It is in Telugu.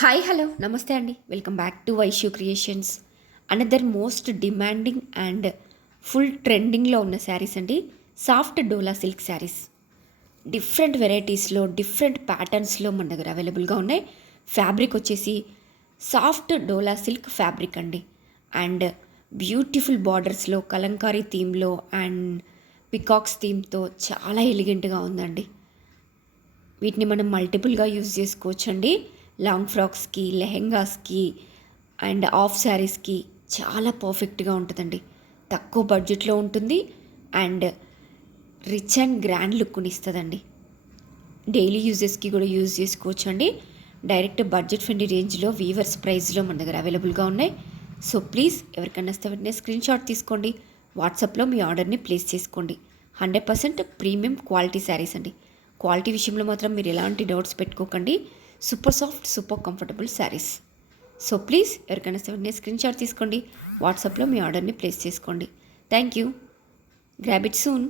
హాయ్ హలో నమస్తే అండి welcome back to Vaishu creations. Another most demanding and full ట్రెండింగ్లో ఉన్న శారీస్ అండి, soft dola silk saris. Different వెరైటీస్లో డిఫరెంట్ ప్యాటర్న్స్లో మన దగ్గర అవైలబుల్గా ఉన్నాయి. ఫ్యాబ్రిక్ వచ్చేసి సాఫ్ట్ డోలా సిల్క్ ఫ్యాబ్రిక్ అండి, అండ్ బ్యూటిఫుల్ బార్డర్స్లో కలంకారీ థీమ్లో అండ్ పికాక్స్ థీమ్తో చాలా ఎలిగెంట్గా ఉందండి. వీటిని మనం మల్టిపుల్గా యూజ్ చేసుకోవచ్చండి. లాంగ్ ఫ్రాక్స్కి, లెహెంగాస్కి అండ్ ఆఫ్ శారీస్కి చాలా పర్ఫెక్ట్గా ఉంటుందండి. తక్కువ బడ్జెట్లో ఉంటుంది అండ్ రిచ్ అండ్ గ్రాండ్ లుక్ని ఇస్తుందండి. డైలీ యూజెస్కి కూడా యూజ్ చేసుకోవచ్చు అండి. డైరెక్ట్ బడ్జెట్ ఫ్రెండ్లీ రేంజ్లో వీవర్స్ ప్రైస్లో మన దగ్గర అవైలబుల్గా ఉన్నాయి. సో ప్లీజ్ ఎవరికైనా వస్తే వెంటనే స్క్రీన్ షాట్ తీసుకోండి, వాట్సాప్లో మీ ఆర్డర్ని ప్లేస్ చేసుకోండి. 100% ప్రీమియం క్వాలిటీ శారీస్ అండి. క్వాలిటీ విషయంలో మాత్రం మీరు ఎలాంటి డౌట్స్ పెట్టుకోకండి. Super soft, super comfortable saris. So please ఎవరికైనా వెంటనే స్క్రీన్ షాట్ తీసుకోండి, వాట్సాప్లో మీ ఆర్డర్ని ప్లేస్ చేసుకోండి. Thank you. Grab it soon.